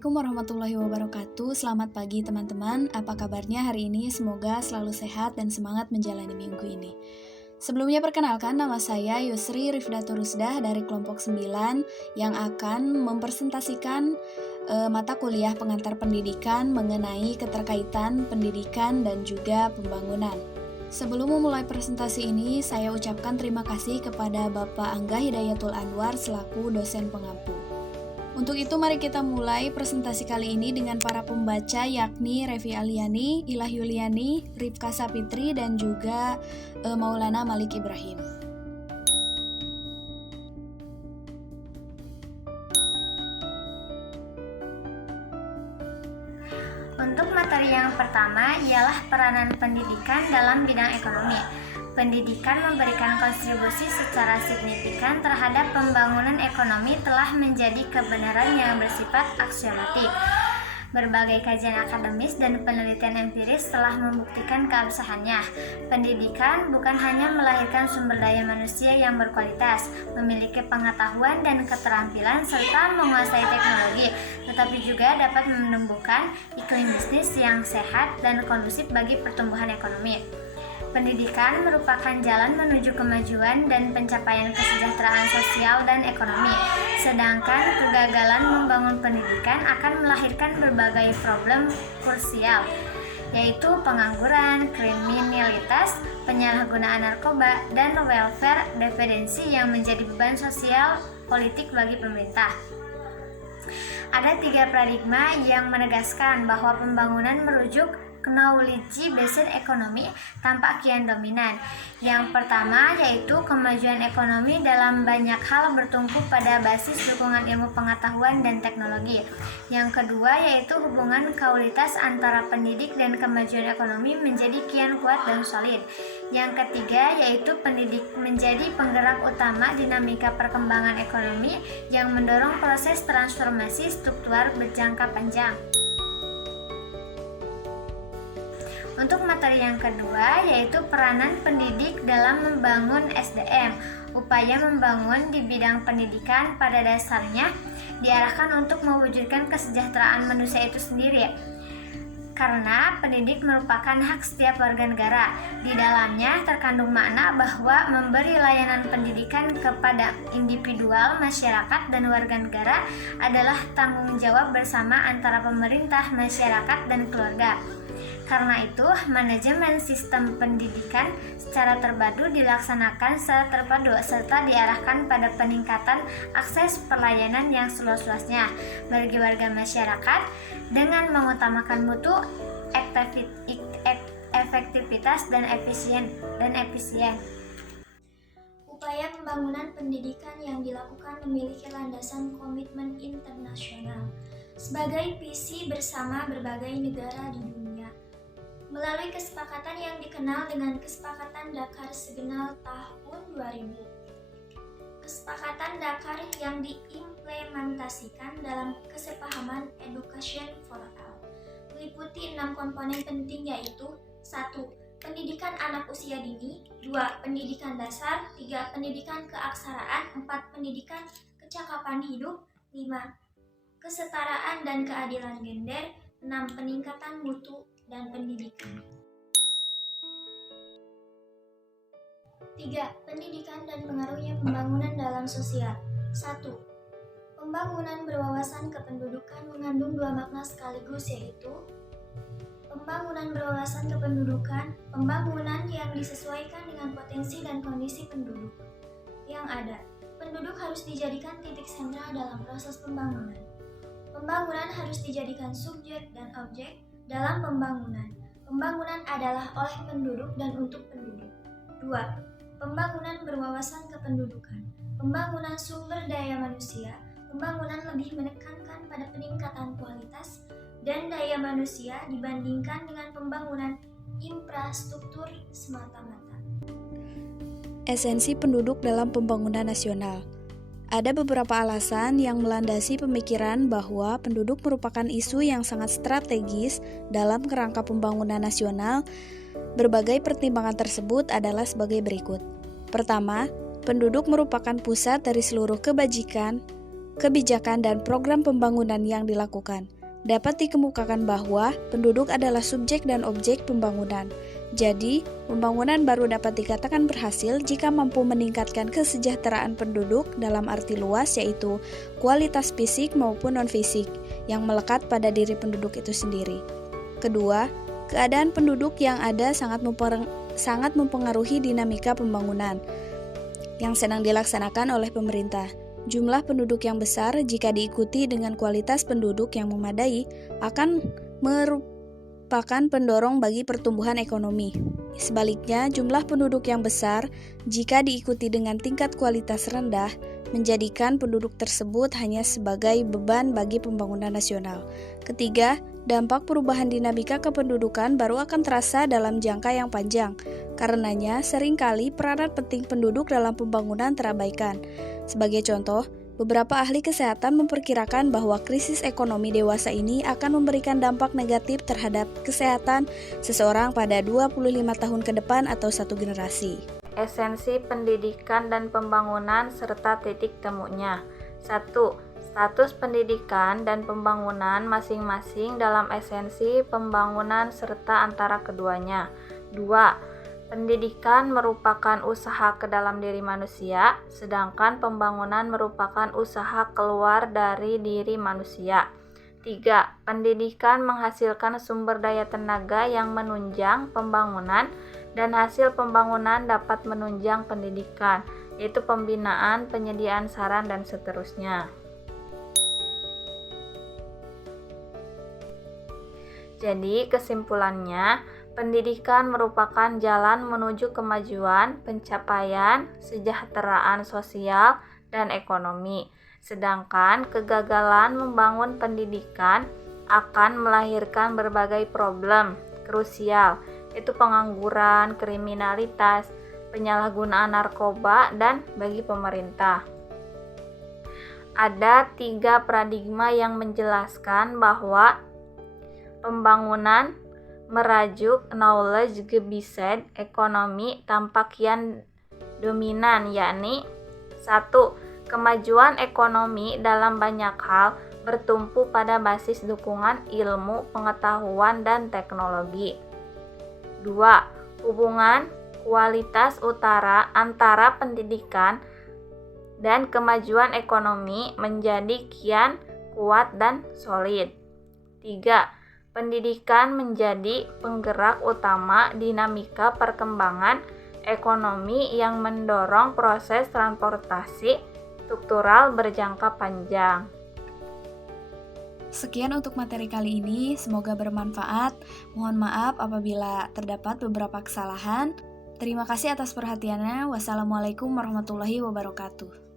Assalamualaikum warahmatullahi wabarakatuh. Selamat pagi teman-teman. Apa kabarnya hari ini? Semoga selalu sehat dan semangat menjalani minggu ini. Sebelumnya perkenalkan, nama saya Yusri Rifdatur Rusdah dari kelompok 9 yang akan mempresentasikan mata kuliah pengantar pendidikan mengenai keterkaitan pendidikan dan juga pembangunan. Sebelum memulai presentasi ini, saya ucapkan terima kasih kepada Bapak Angga Hidayatul Anwar selaku dosen pengampu. Untuk itu mari kita mulai presentasi kali ini dengan para pembaca yakni Revi Aliani, Ilah Yuliani, Rifka Sapitri, dan juga Maulana Malik Ibrahim. Untuk materi yang pertama ialah peranan pendidikan dalam bidang ekonomi. Pendidikan memberikan kontribusi secara signifikan terhadap pembangunan ekonomi telah menjadi kebenaran yang bersifat aksiomatik. Berbagai kajian akademis dan penelitian empiris telah membuktikan keabsahannya. Pendidikan bukan hanya melahirkan sumber daya manusia yang berkualitas, memiliki pengetahuan dan keterampilan serta menguasai teknologi, tetapi juga dapat menumbuhkan iklim bisnis yang sehat dan kondusif bagi pertumbuhan ekonomi. Pendidikan merupakan jalan menuju kemajuan dan pencapaian kesejahteraan sosial dan ekonomi, sedangkan kegagalan membangun pendidikan akan melahirkan berbagai problem krusial, yaitu pengangguran, kriminalitas, penyalahgunaan narkoba, dan welfare dependensi yang menjadi beban sosial politik bagi pemerintah. Ada 3 paradigma yang menegaskan bahwa pembangunan merujuk knowledge-based ekonomi tampak kian dominan. Yang pertama yaitu kemajuan ekonomi dalam banyak hal bertumpu pada basis dukungan ilmu pengetahuan dan teknologi. Yang kedua yaitu hubungan kaulitas antara pendidik dan kemajuan ekonomi menjadi kian kuat dan solid. Yang ketiga yaitu pendidik menjadi penggerak utama dinamika perkembangan ekonomi yang mendorong proses transformasi struktural berjangka panjang. Untuk materi yang kedua yaitu peranan pendidik dalam membangun SDM. Upaya membangun di bidang pendidikan pada dasarnya diarahkan untuk mewujudkan kesejahteraan manusia itu sendiri. Karena pendidik merupakan hak setiap warga negara. Di dalamnya terkandung makna bahwa memberi layanan pendidikan kepada individual, masyarakat, dan warga negara adalah tanggung jawab bersama antara pemerintah, masyarakat, dan keluarga. Karena itu, manajemen sistem pendidikan secara terpadu dilaksanakan secara terpadu serta diarahkan pada peningkatan akses pelayanan yang seluas-luasnya bagi warga masyarakat dengan mengutamakan mutu, efektivitas dan efisien. Upaya pembangunan pendidikan yang dilakukan memiliki landasan komitmen internasional sebagai visi bersama berbagai negara di dunia. Melalui kesepakatan yang dikenal dengan Kesepakatan Dakar Segenal tahun 2000. Kesepakatan Dakar yang diimplementasikan dalam kesepahaman Education for All meliputi 6 komponen penting yaitu 1. Pendidikan anak usia dini, 2. Pendidikan dasar, 3. Pendidikan keaksaraan, 4. Pendidikan kecakapan hidup, 5. Kesetaraan dan keadilan gender, 6. Peningkatan mutu dan pendidikan. 3. Pendidikan dan pengaruhnya pembangunan dalam sosial. 1. Pembangunan berwawasan kependudukan mengandung 2 makna sekaligus yaitu pembangunan berwawasan kependudukan, pembangunan yang disesuaikan dengan potensi dan kondisi penduduk yang ada. Penduduk harus dijadikan titik sentral dalam proses pembangunan. Pembangunan harus dijadikan subjek dan objek dalam pembangunan. Pembangunan adalah oleh penduduk dan untuk penduduk. 2. Pembangunan berwawasan kependudukan. Pembangunan sumber daya manusia. Pembangunan lebih menekankan pada peningkatan kualitas dan daya manusia dibandingkan dengan pembangunan infrastruktur semata-mata. Esensi penduduk dalam pembangunan nasional. Ada beberapa alasan yang melandasi pemikiran bahwa penduduk merupakan isu yang sangat strategis dalam kerangka pembangunan nasional. Berbagai pertimbangan tersebut adalah sebagai berikut. Pertama, penduduk merupakan pusat dari seluruh kebajikan, kebijakan dan program pembangunan yang dilakukan. Dapat dikemukakan bahwa penduduk adalah subjek dan objek pembangunan. Jadi, pembangunan baru dapat dikatakan berhasil jika mampu meningkatkan kesejahteraan penduduk dalam arti luas, yaitu kualitas fisik maupun non-fisik yang melekat pada diri penduduk itu sendiri. Kedua, keadaan penduduk yang ada sangat mempengaruhi dinamika pembangunan yang sedang dilaksanakan oleh pemerintah. Jumlah penduduk yang besar jika diikuti dengan kualitas penduduk yang memadai akan merupakan pendorong bagi pertumbuhan ekonomi. Sebaliknya, jumlah penduduk yang besar jika diikuti dengan tingkat kualitas rendah menjadikan penduduk tersebut hanya sebagai beban bagi pembangunan nasional. Ketiga, dampak perubahan dinamika kependudukan baru akan terasa dalam jangka yang panjang. Karenanya, seringkali peranan penting penduduk dalam pembangunan terabaikan. Sebagai contoh, beberapa ahli kesehatan memperkirakan bahwa krisis ekonomi dewasa ini akan memberikan dampak negatif terhadap kesehatan seseorang pada 25 tahun ke depan atau satu generasi. Esensi pendidikan dan pembangunan serta titik temunya. 1. Status pendidikan dan pembangunan masing-masing dalam esensi pembangunan serta antara keduanya. 2. Pendidikan merupakan usaha ke dalam diri manusia, sedangkan pembangunan merupakan usaha keluar dari diri manusia. 3. Pendidikan menghasilkan sumber daya tenaga yang menunjang pembangunan, dan hasil pembangunan dapat menunjang pendidikan, yaitu pembinaan, penyediaan saran, dan seterusnya. Jadi, kesimpulannya, pendidikan merupakan jalan menuju kemajuan, pencapaian, kesejahteraan sosial, dan ekonomi. Sedangkan kegagalan membangun pendidikan akan melahirkan berbagai problem krusial, yaitu pengangguran, kriminalitas, penyalahgunaan narkoba, dan bagi pemerintah. Ada 3 paradigma yang menjelaskan bahwa pembangunan merajuk knowledge-based ekonomi tampak kian dominan, yakni 1. Kemajuan ekonomi dalam banyak hal bertumpu pada basis dukungan ilmu, pengetahuan, dan teknologi. 2. Hubungan kualitas antara pendidikan dan kemajuan ekonomi menjadi kian kuat dan solid. 3. Pendidikan menjadi penggerak utama dinamika perkembangan ekonomi yang mendorong proses transportasi struktural berjangka panjang. Sekian untuk materi kali ini, semoga bermanfaat. Mohon maaf apabila terdapat beberapa kesalahan. Terima kasih atas perhatiannya. Wassalamualaikum warahmatullahi wabarakatuh.